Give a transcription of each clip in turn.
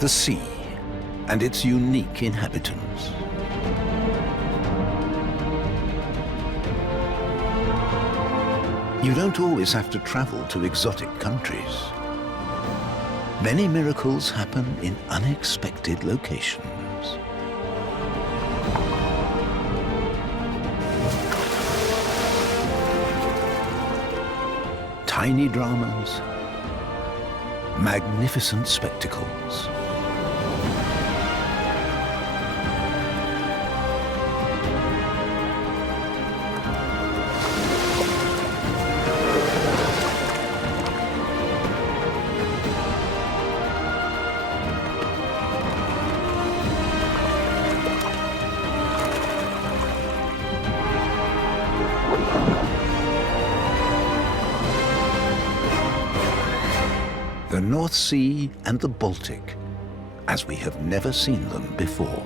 The sea and its unique inhabitants. You don't always have to travel to exotic countries. Many miracles happen in unexpected locations. Tiny dramas, magnificent spectacles. The North Sea and the Baltic, as we have never seen them before.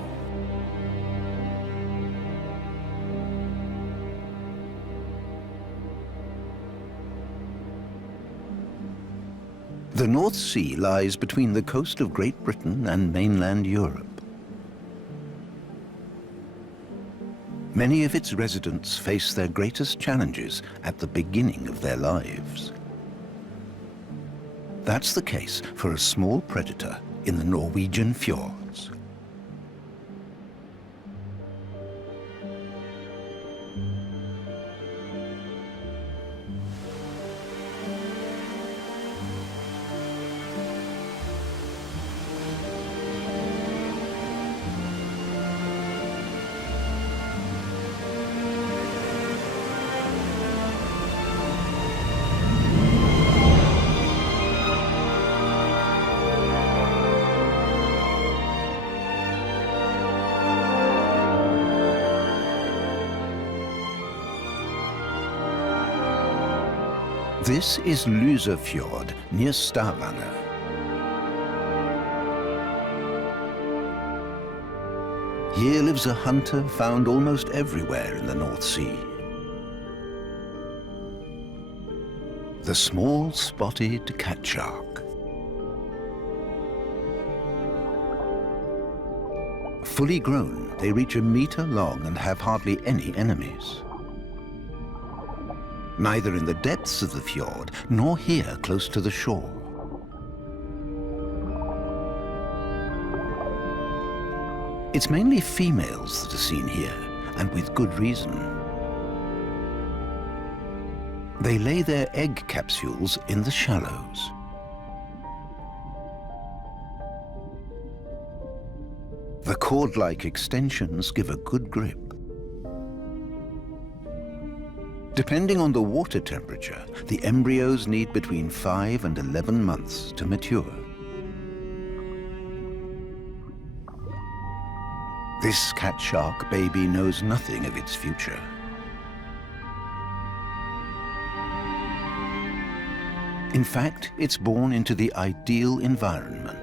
The North Sea lies between the coast of Great Britain and mainland Europe. Many of its residents face their greatest challenges at the beginning of their lives. That's the case for a small predator in the Norwegian fjords. This is Lysefjord near Stavanger. Here lives a hunter found almost everywhere in the North Sea. The small spotted catshark. Fully grown, they reach 1 meter long and have hardly any enemies. Neither in the depths of the fjord, nor here close to the shore. It's mainly females that are seen here, and with good reason. They lay their egg capsules in the shallows. The cord-like extensions give a good grip. Depending on the water temperature, the embryos need between 5 and 11 months to mature. This catshark baby knows nothing of its future. In fact, it's born into the ideal environment.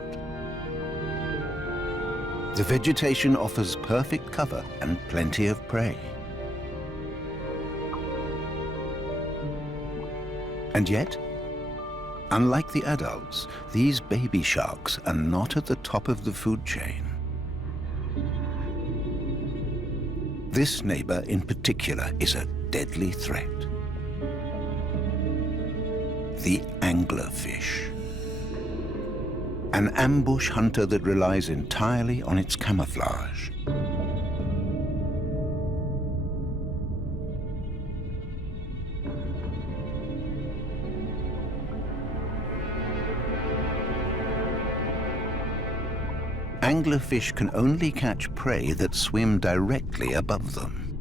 The vegetation offers perfect cover and plenty of prey. And yet, unlike the adults, these baby sharks are not at the top of the food chain. This neighbor in particular is a deadly threat. The anglerfish. An ambush hunter that relies entirely on its camouflage. Anglerfish can only catch prey that swim directly above them.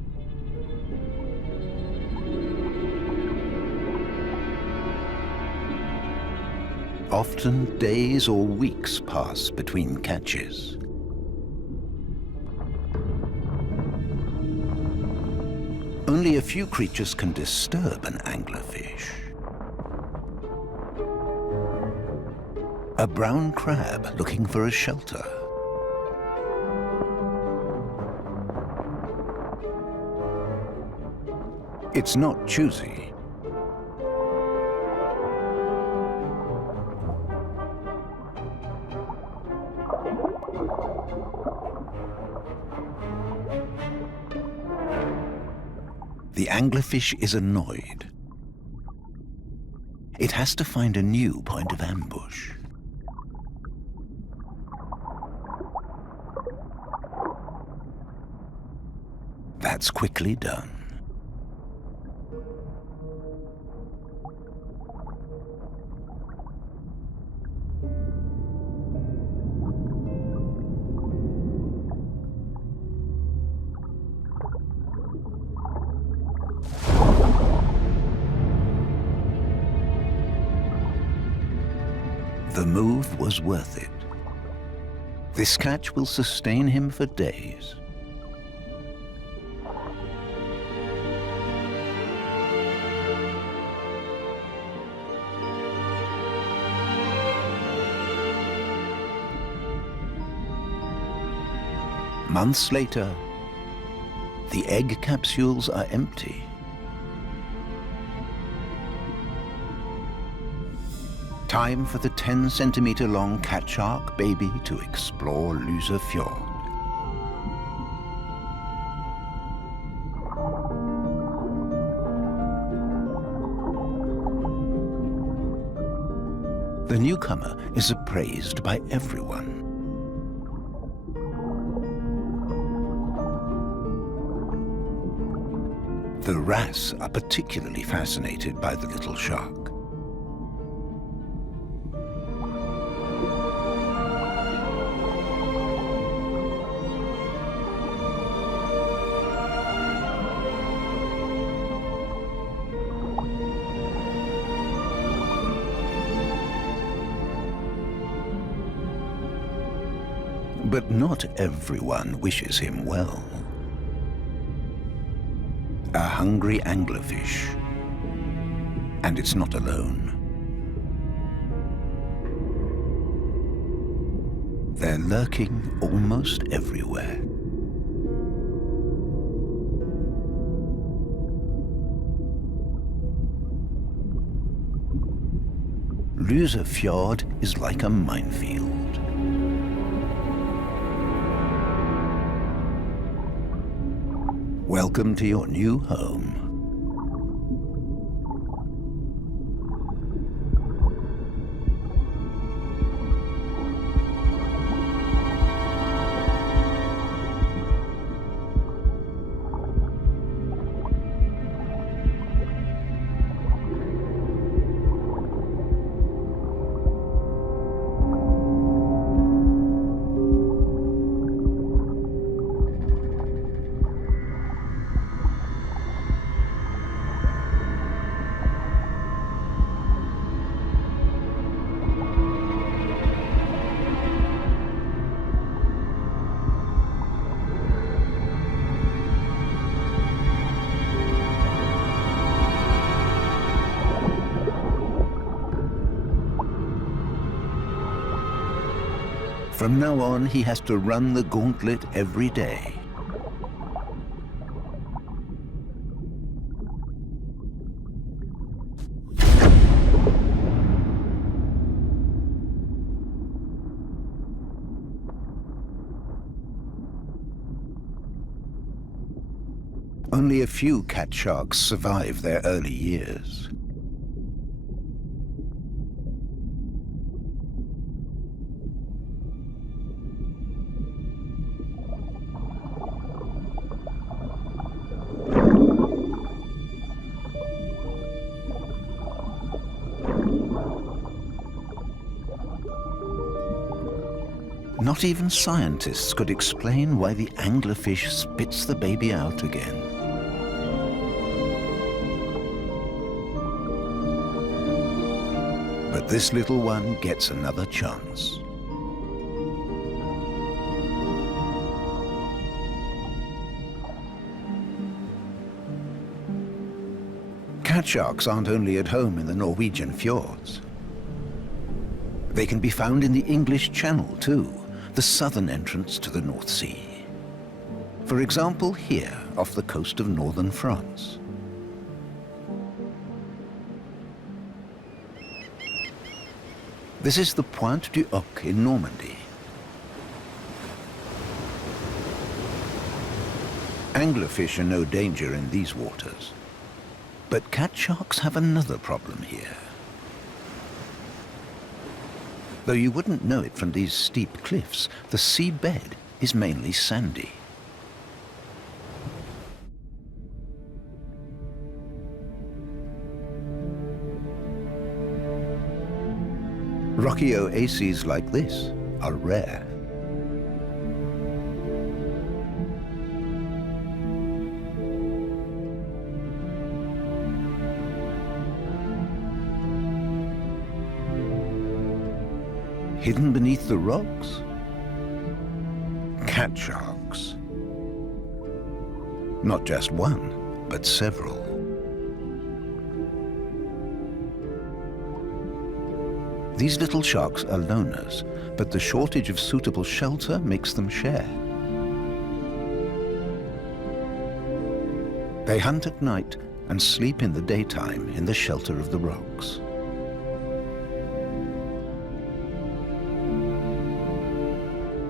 Often days or weeks pass between catches. Only a few creatures can disturb an anglerfish. A brown crab looking for a shelter. It's not choosy. The anglerfish is annoyed. It has to find a new point of ambush. That's quickly done. The move was worth it. This catch will sustain him for days. Months later, the egg capsules are empty. Time for the 10-centimeter-long Catshark baby to explore Lyse Fjord. The newcomer is appraised by everyone. The wrasse are particularly fascinated by the little shark. But not everyone wishes him well. A hungry anglerfish, and it's not alone. They're lurking almost everywhere. Lyse Fjord is like a minefield. Welcome to your new home. From now on, he has to run the gauntlet every day. Only a few Catsharks survive their early years. Not even scientists could explain why the anglerfish spits the baby out again. But this little one gets another chance. Catsharks aren't only at home in the Norwegian fjords. They can be found in the English Channel too, the southern entrance to the North Sea. For example, here, off the coast of northern France. This is the Pointe du Hoc in Normandy. Anglerfish are no danger in these waters. But catsharks have another problem here. Though you wouldn't know it from these steep cliffs, the seabed is mainly sandy. Rocky oases like this are rare. Hidden beneath the rocks? Catsharks. Not just one, but several. These little sharks are loners, but the shortage of suitable shelter makes them share. They hunt at night and sleep in the daytime in the shelter of the rocks.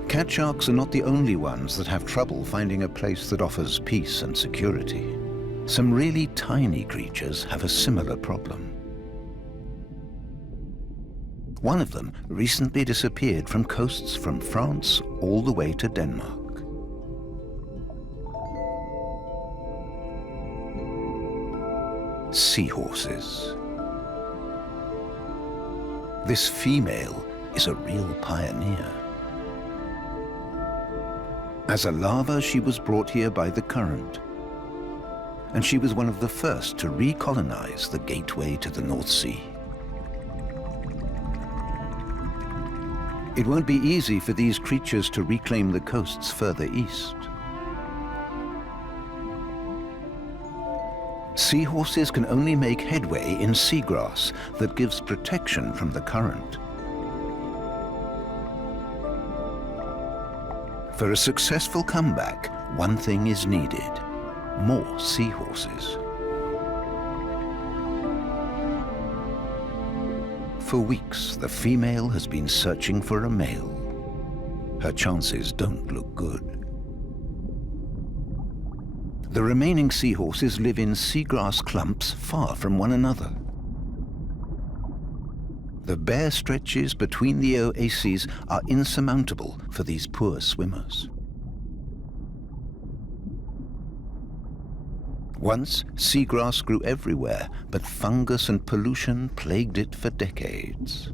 Catsharks are not the only ones that have trouble finding a place that offers peace and security. Some really tiny creatures have a similar problem. One of them recently disappeared from coasts from France all the way to Denmark. Seahorses. This female is a real pioneer. As a larva, she was brought here by the current, and she was one of the first to recolonize the gateway to the North Sea. It won't be easy for these creatures to reclaim the coasts further east. Seahorses can only make headway in seagrass that gives protection from the current. For a successful comeback, one thing is needed: more seahorses. For weeks, the female has been searching for a male. Her chances don't look good. The remaining seahorses live in seagrass clumps far from one another. The bare stretches between the oases are insurmountable for these poor swimmers. Once, seagrass grew everywhere, but fungus and pollution plagued it for decades.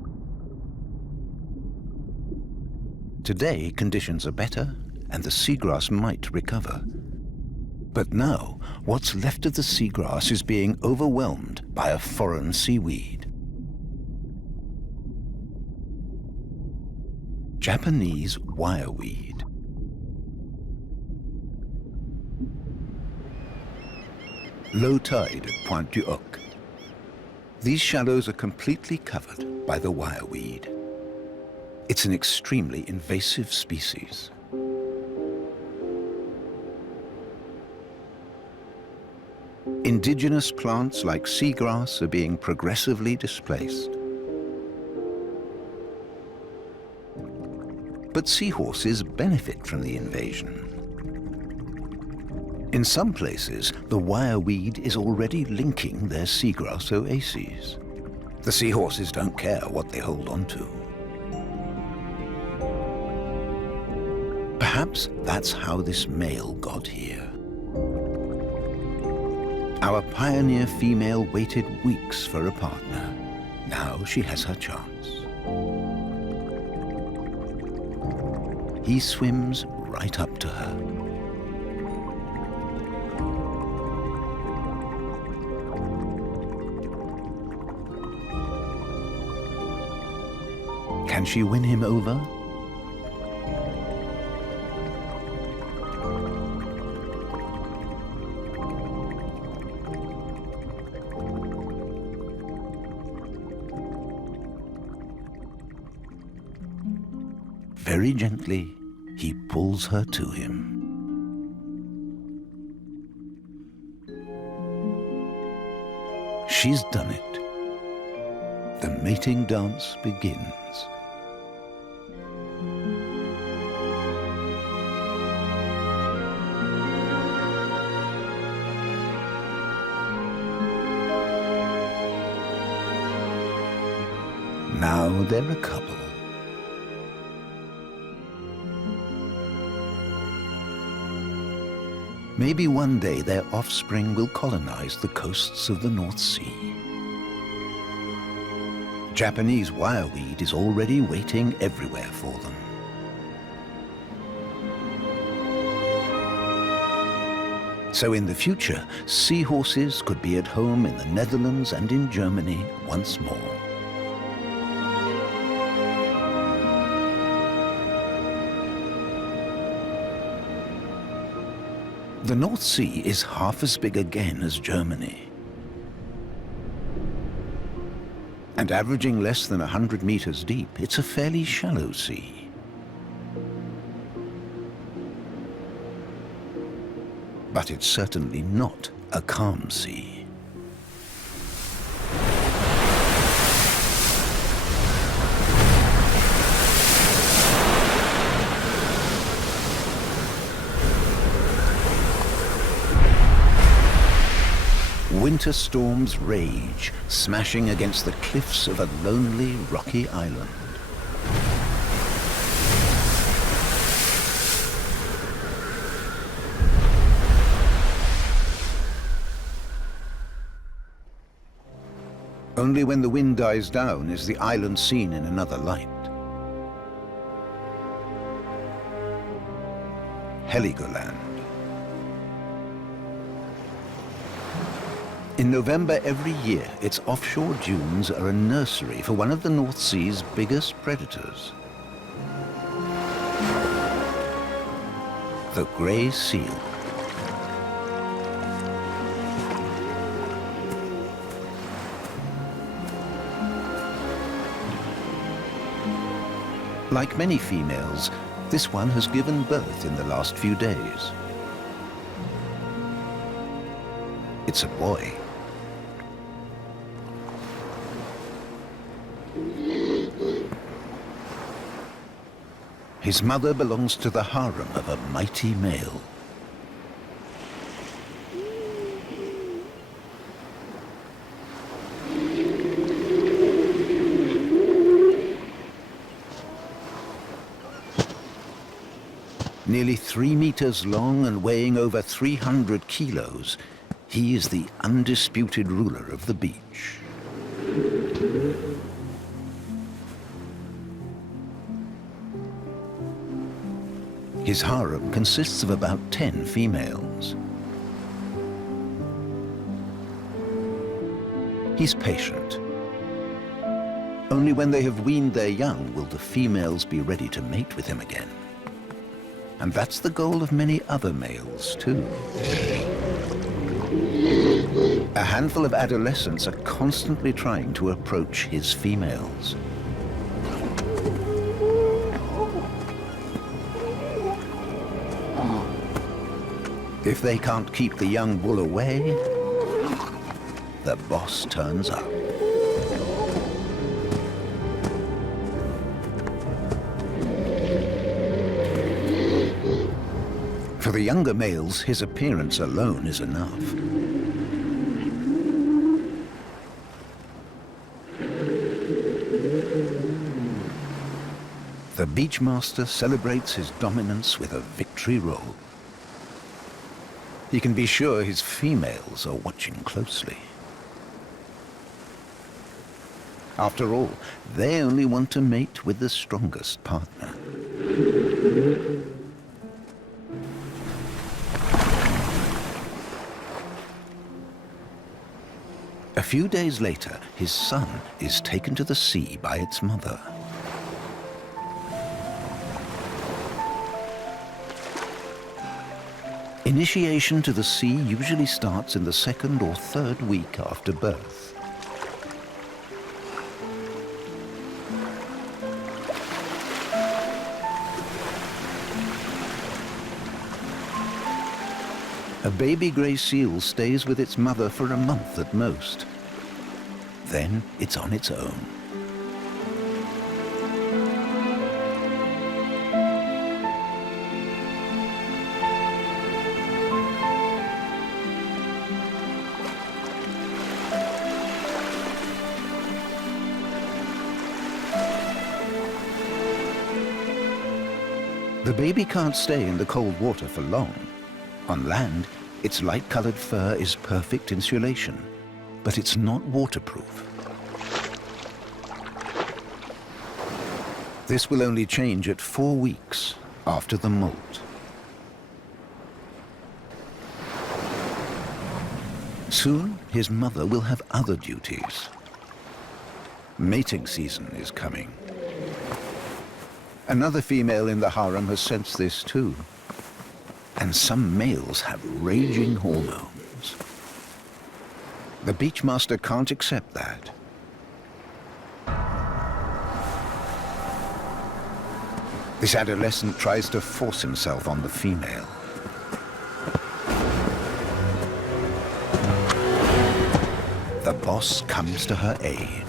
Today, conditions are better, and the seagrass might recover. But now, what's left of the seagrass is being overwhelmed by a foreign seaweed. Japanese wireweed. Low tide at Pointe du Hoc. These shallows are completely covered by the wireweed. It's an extremely invasive species. Indigenous plants like seagrass are being progressively displaced. But seahorses benefit from the invasion. In some places, the wireweed is already linking their seagrass oases. The seahorses don't care what they hold on to. Perhaps that's how this male got here. Our pioneer female waited weeks for a partner. Now she has her chance. He swims right up to her. Can she win him over? Very gently, he pulls her to him. She's done it. The mating dance begins. Now they're a couple. Maybe one day their offspring will colonize the coasts of the North Sea. Japanese wireweed is already waiting everywhere for them. So in the future, seahorses could be at home in the Netherlands and in Germany once more. The North Sea is half as big again as Germany. And averaging less than 100 meters deep, it's a fairly shallow sea. But it's certainly not a calm sea. Winter storms rage, smashing against the cliffs of a lonely, rocky island. Only when the wind dies down is the island seen in another light. Heligoland. In November every year, its offshore dunes are a nursery for one of the North Sea's biggest predators. The grey seal. Like many females, this one has given birth in the last few days. It's a boy. His mother belongs to the harem of a mighty male. Nearly 3 meters long and weighing over 300 kilos, he is the undisputed ruler of the beach. His harem consists of about 10 females. He's patient. Only when they have weaned their young will the females be ready to mate with him again. And that's the goal of many other males, too. A handful of adolescents are constantly trying to approach his females. If they can't keep the young bull away, the boss turns up. For the younger males, his appearance alone is enough. The beachmaster celebrates his dominance with a victory roll. He can be sure his females are watching closely. After all, they only want to mate with the strongest partner. A few days later, his son is taken to the sea by its mother. Initiation to the sea usually starts in the 2nd or 3rd week after birth. A baby grey seal stays with its mother for a month at most. Then it's on its own. The baby can't stay in the cold water for long. On land, its light-colored fur is perfect insulation, but it's not waterproof. This will only change at 4 weeks after the molt. Soon, his mother will have other duties. Mating season is coming. Another female in the harem has sensed this too. And some males have raging hormones. The beachmaster can't accept that. This adolescent tries to force himself on the female. The boss comes to her aid.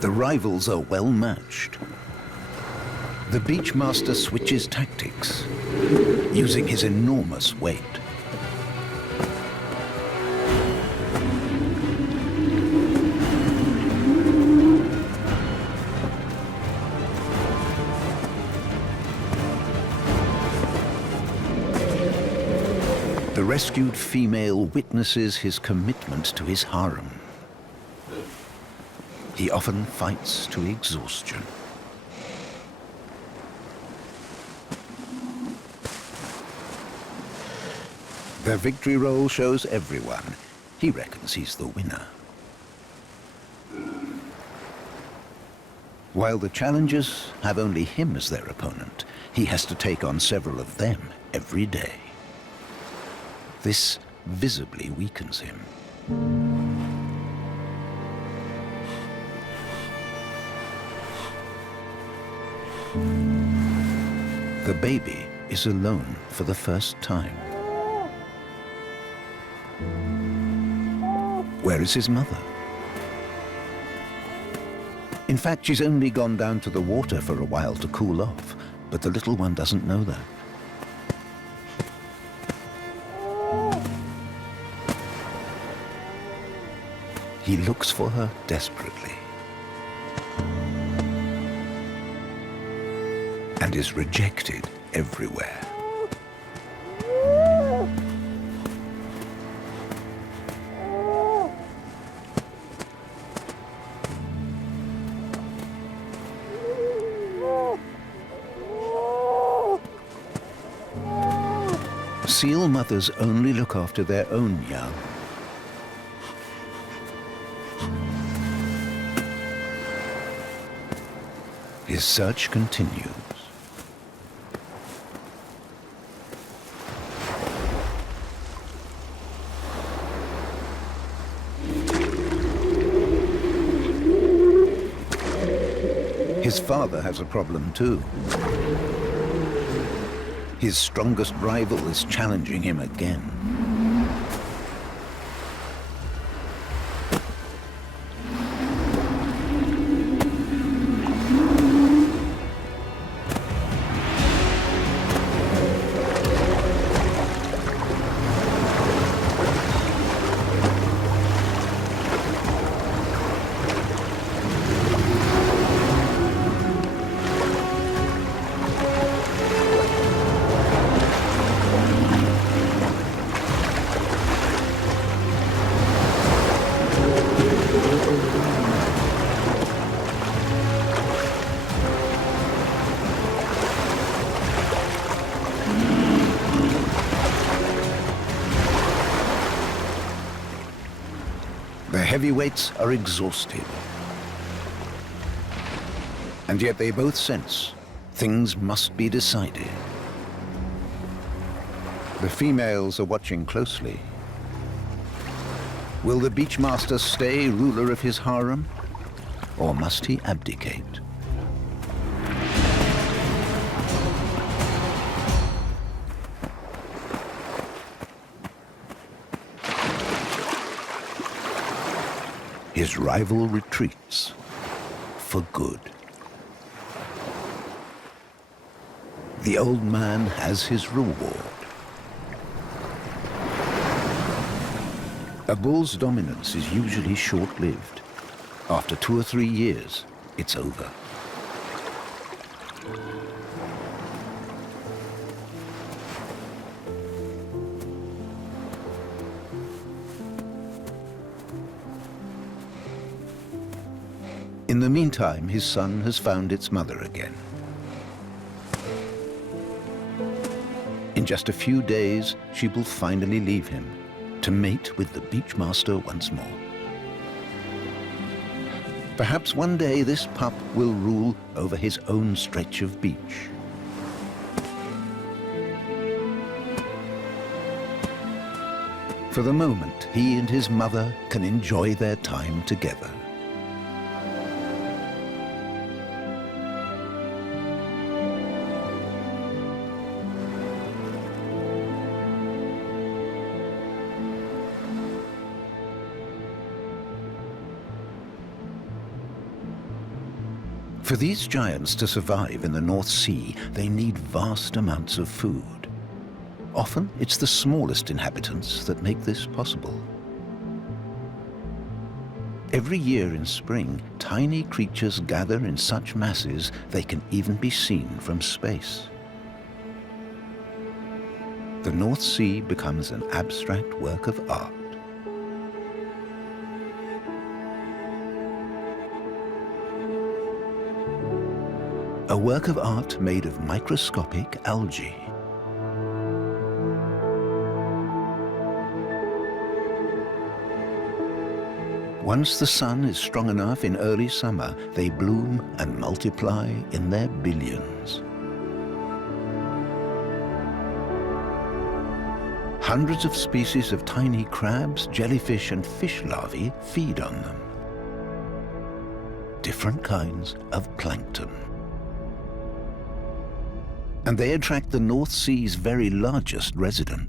The rivals are well matched. The beachmaster switches tactics, using his enormous weight. The rescued female witnesses his commitment to his harem. He often fights to exhaustion. The victory roll shows everyone. He reckons he's the winner. While the challengers have only him as their opponent, he has to take on several of them every day. This visibly weakens him. The baby is alone for the first time. Where is his mother? In fact, she's only gone down to the water for a while to cool off, but the little one doesn't know that. He looks for her desperately and is rejected everywhere. Seal mothers only look after their own young. His search continues. His father has a problem too. His strongest rival is challenging him again. The heavyweights are exhausted. And yet they both sense things must be decided. The females are watching closely. Will the beachmaster stay ruler of his harem, or must he abdicate? His rival retreats for good. the old man has his reward. A bull's dominance is usually short-lived. After 2 or 3 years, it's over. In the meantime, his son has found its mother again. In just a few days, she will finally leave him to mate with the beachmaster once more. Perhaps one day this pup will rule over his own stretch of beach. For the moment, he and his mother can enjoy their time together. For these giants to survive in the North Sea, they need vast amounts of food. Often, it's the smallest inhabitants that make this possible. Every year in spring, tiny creatures gather in such masses they can even be seen from space. The North Sea becomes an abstract work of art. A work of art made of microscopic algae. Once the sun is strong enough in early summer, they bloom and multiply in their billions. Hundreds of species of tiny crabs, jellyfish, and fish larvae feed on them. Different kinds of plankton. And they attract the North Sea's very largest resident.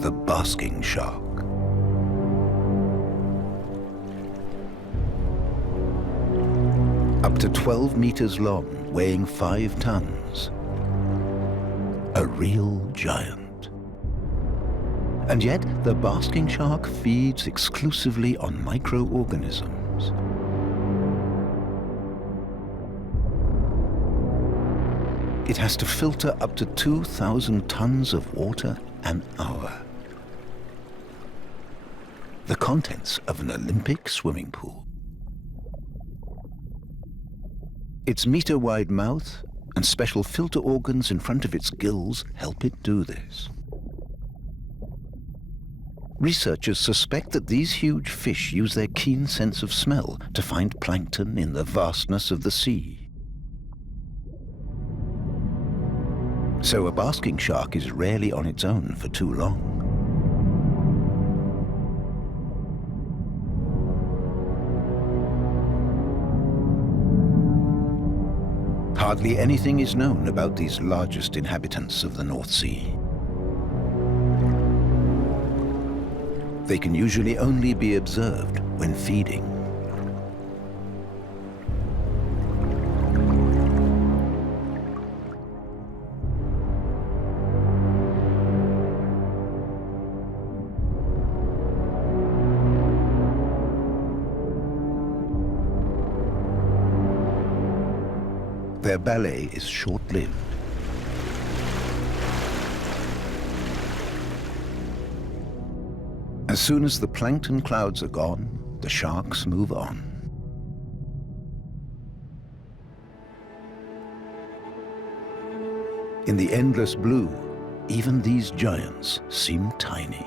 The basking shark. Up to 12 meters long, weighing 5 tons. A real giant. And yet, the basking shark feeds exclusively on microorganisms. It has to filter up to 2,000 tons of water an hour. The contents of an Olympic swimming pool. Its meter-wide mouth and special filter organs in front of its gills help it do this. Researchers suspect that these huge fish use their keen sense of smell to find plankton in the vastness of the sea. So a basking shark is rarely on its own for too long. Hardly anything is known about these largest inhabitants of the North Sea. They can usually only be observed when feeding. Their ballet is short-lived. As soon as the plankton clouds are gone, the sharks move on. In the endless blue, even these giants seem tiny.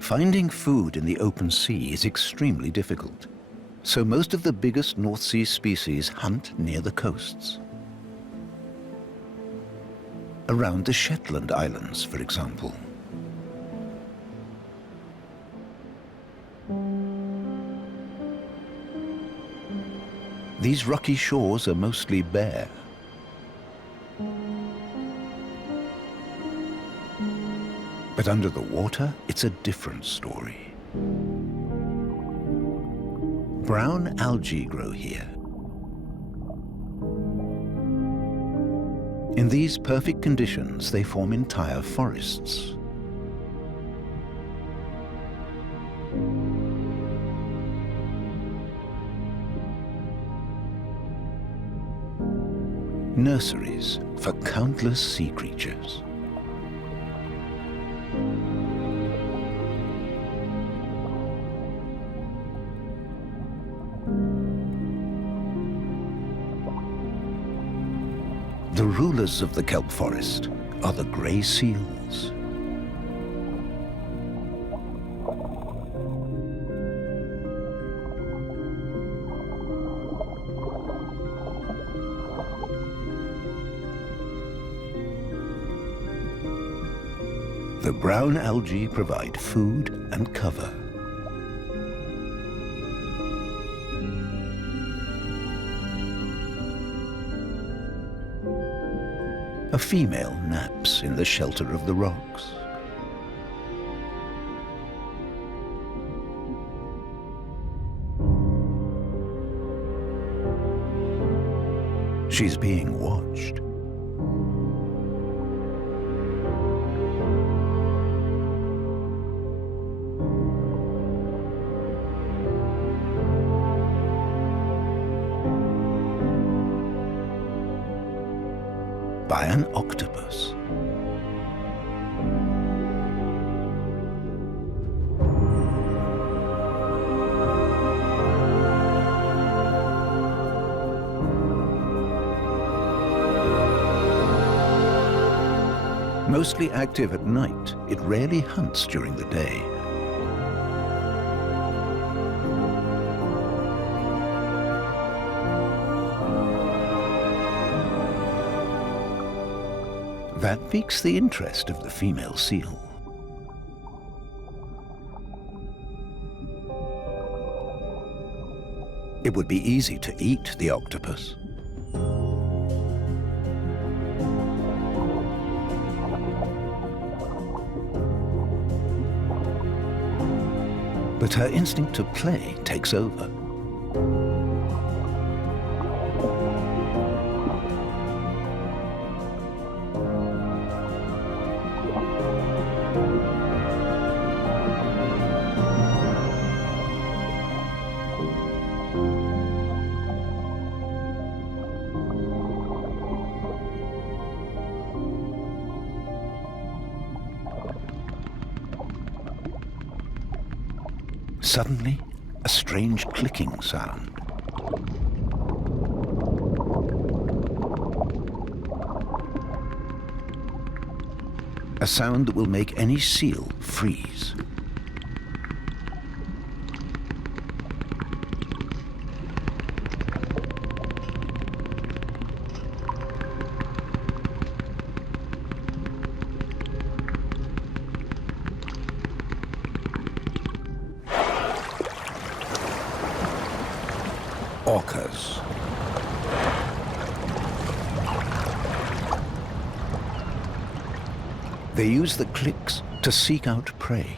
Finding food in the open sea is extremely difficult, so most of the biggest North Sea species hunt near the coasts. Around the Shetland Islands, for example. These rocky shores are mostly bare. But under the water, it's a different story. Brown algae grow here. In these perfect conditions, they form entire forests. Nurseries for countless sea creatures. The rulers of the kelp forest are the grey seals. The brown algae provide food and cover. A female naps in the shelter of the rocks. She's being watched. By an octopus. Mostly active at night, it rarely hunts during the day. That piques the interest of the female seal. It would be easy to eat the octopus. But her instinct to play takes over. Suddenly, a strange clicking sound. A sound that will make any seal freeze. Orcas. They use the clicks to seek out prey.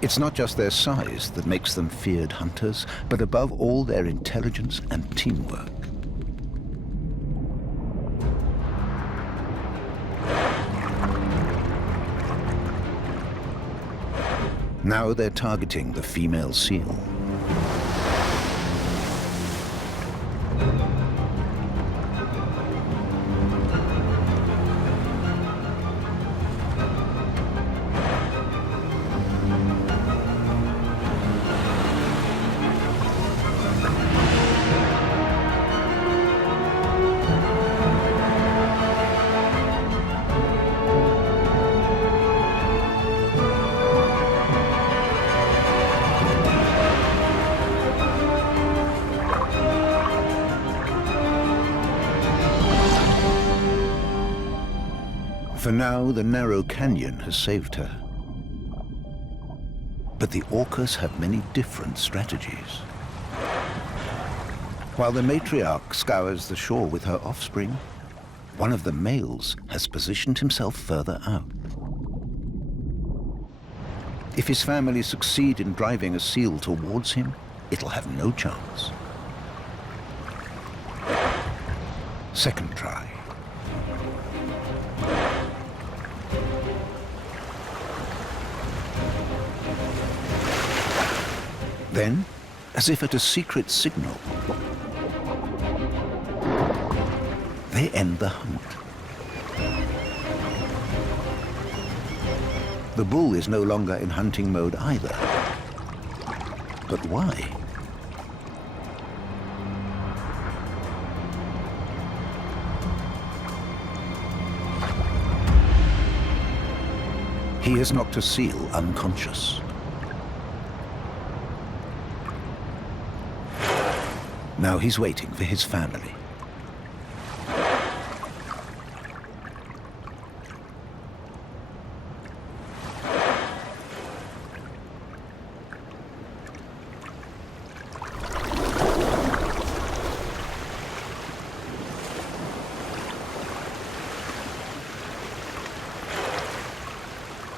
It's not just their size that makes them feared hunters, but above all their intelligence and teamwork. Now they're targeting the female seal. For now, the narrow canyon has saved her. But the orcas have many different strategies. While the matriarch scours the shore with her offspring, one of the males has positioned himself further out. If his family succeed in driving a seal towards him, it'll have no chance. Second try. Then, as if at a secret signal, they end the hunt. The bull is no longer in hunting mode either. But why? He has knocked a seal unconscious. Now he's waiting for his family.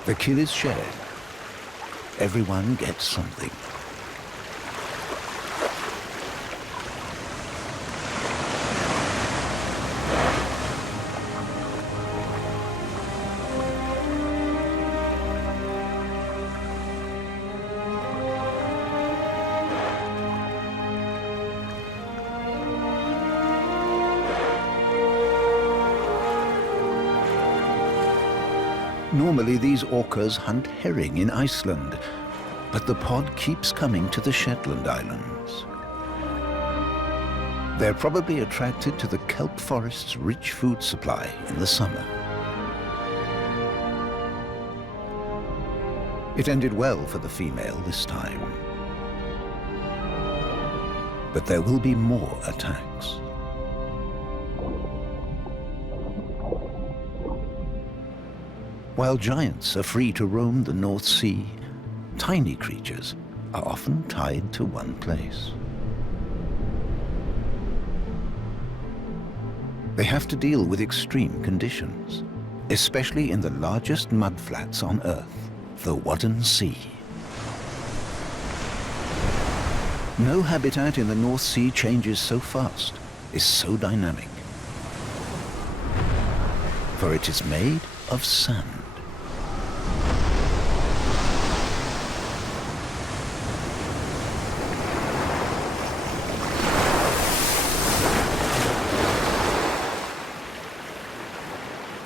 The kill is shared. Everyone gets something. Normally, these orcas hunt herring in Iceland, but the pod keeps coming to the Shetland Islands. They're probably attracted to the kelp forest's rich food supply in the summer. It ended well for the female this time. But there will be more attacks. While giants are free to roam the North Sea, tiny creatures are often tied to one place. They have to deal with extreme conditions, especially in the largest mudflats on Earth, the Wadden Sea. No habitat in the North Sea changes so fast, is so dynamic. For it is made of sand.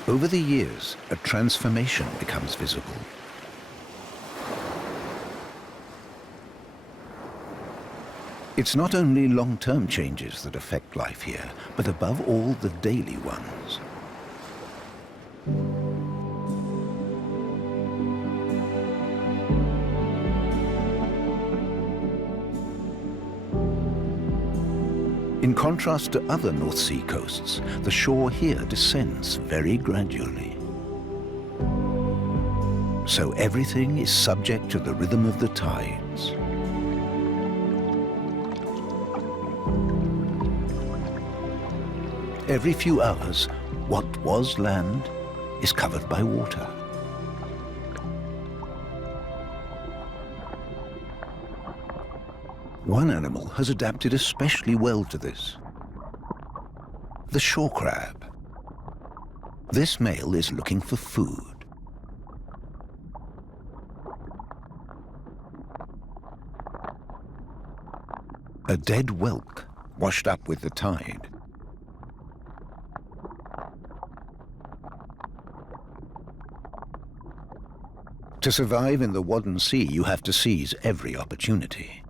Over the years, a transformation becomes visible. It's not only long-term changes that affect life here, but above all, the daily ones. In contrast to other North Sea coasts, the shore here descends very gradually. So everything is subject to the rhythm of the tides. Every few hours, what was land is covered by water. One animal has adapted especially well to this. The shore crab. This male is looking for food. A dead whelk washed up with the tide. To survive in the Wadden Sea, you have to seize every opportunity.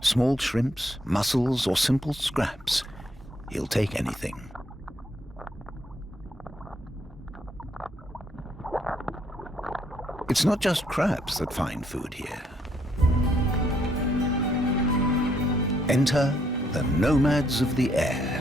Small shrimps, mussels, or simple scraps, he'll take anything. It's not just crabs that find food here. Enter the nomads of the air.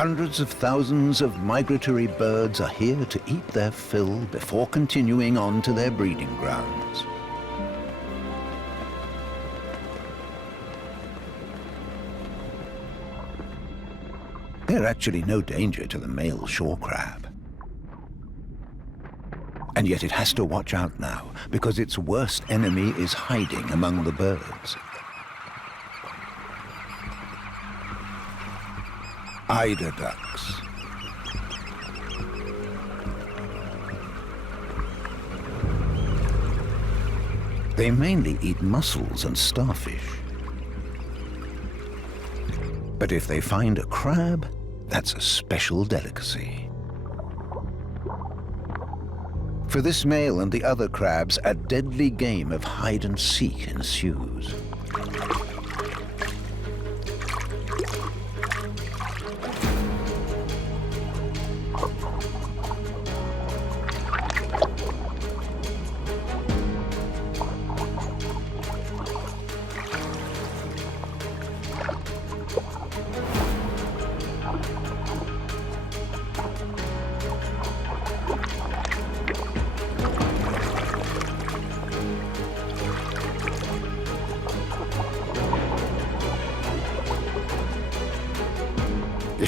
Hundreds of thousands of migratory birds are here to eat their fill before continuing on to their breeding grounds. They're actually no danger to the male shore crab. And yet it has to watch out now, because its worst enemy is hiding among the birds. Eider ducks. They mainly eat mussels and starfish. But if they find a crab, that's a special delicacy. For this male and the other crabs, a deadly game of hide and seek ensues.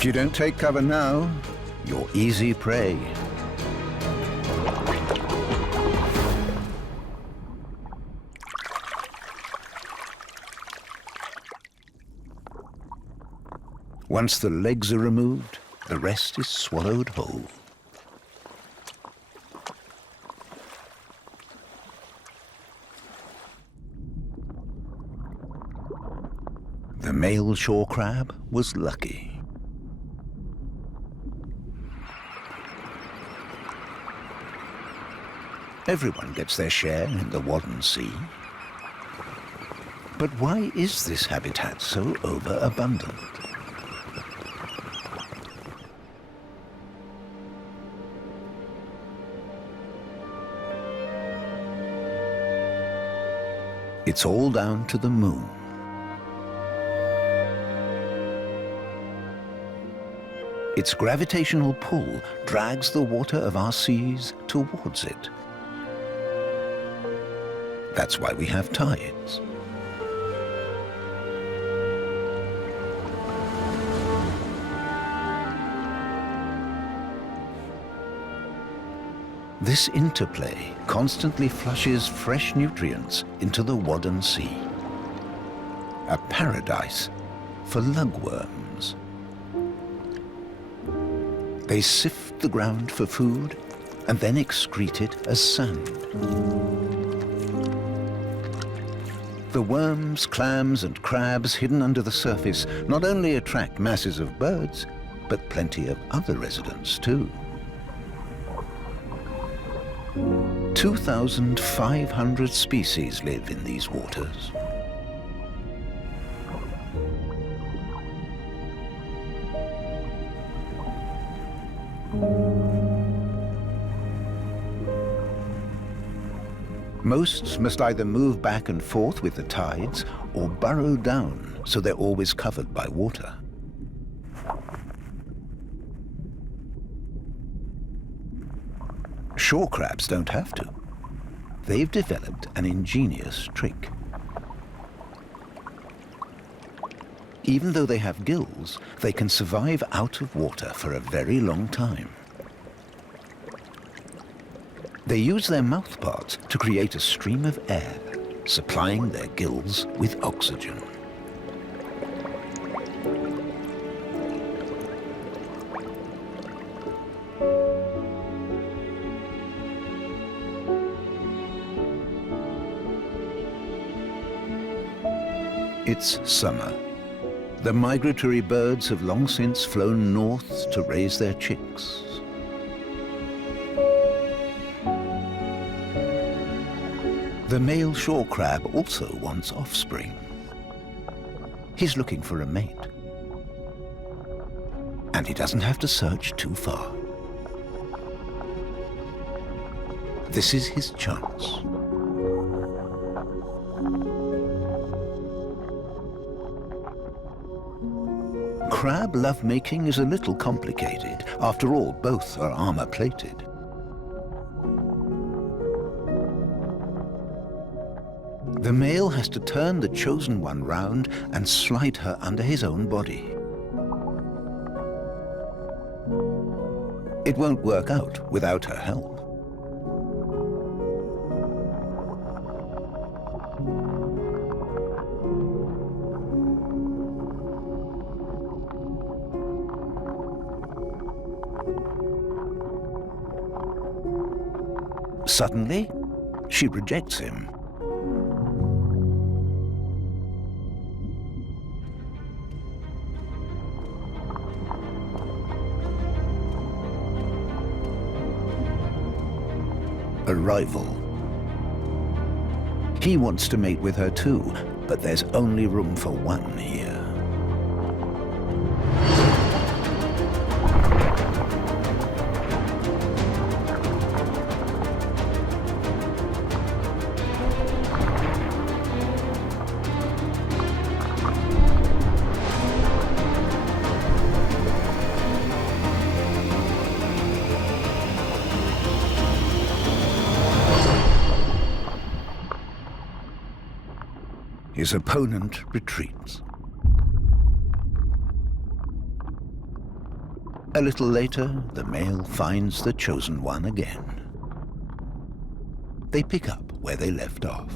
If you don't take cover now, you're easy prey. Once the legs are removed, the rest is swallowed whole. The male shore crab was lucky. Everyone gets their share in the Wadden Sea. But why is this habitat so overabundant? It's all down to the moon. Its gravitational pull drags the water of our seas towards it. That's why we have tides. This interplay constantly flushes fresh nutrients into the Wadden Sea, a paradise for lugworms. They sift the ground for food and then excrete it as sand. The worms, clams, and crabs hidden under the surface not only attract masses of birds, but plenty of other residents too. 2,500 species live in these waters. Most must either move back and forth with the tides or burrow down so they're always covered by water. Shore crabs don't have to. They've developed an ingenious trick. Even though they have gills, they can survive out of water for a very long time. They use their mouthparts to create a stream of air, supplying their gills with oxygen. It's summer. The migratory birds have long since flown north to raise their chicks. The male shore crab also wants offspring. He's looking for a mate. And he doesn't have to search too far. This is his chance. crab lovemaking is a little complicated. After all, both are armor-plated. The male has to turn the chosen one round and slide her under his own body. It won't work out without her help. Suddenly, she rejects him. A rival. He wants to mate with her too, but there's only room for one here. His opponent retreats. A little later, the male finds the chosen one again. They pick up where they left off.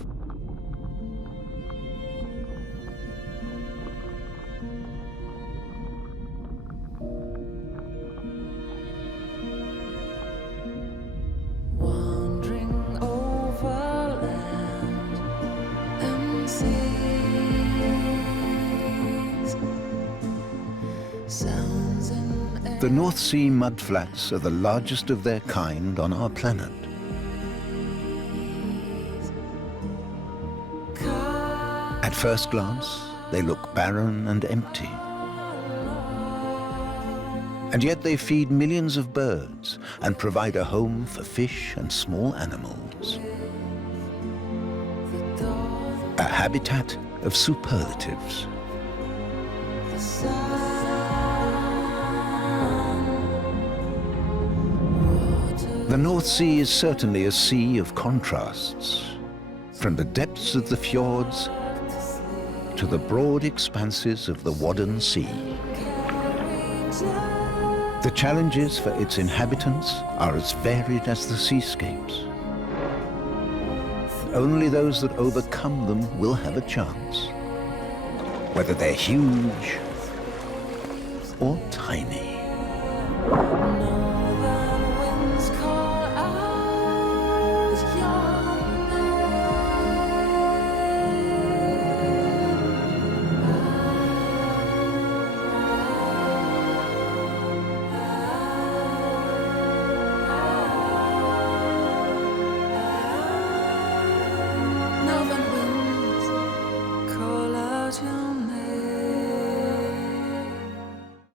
The North Sea mudflats are the largest of their kind on our planet. At first glance, they look barren and empty. And yet they feed millions of birds and provide a home for fish and small animals. A habitat of superlatives. The North Sea is certainly a sea of contrasts, from the depths of the fjords to the broad expanses of the Wadden Sea. The challenges for its inhabitants are as varied as the seascapes. Only those that overcome them will have a chance, whether they're huge or tiny.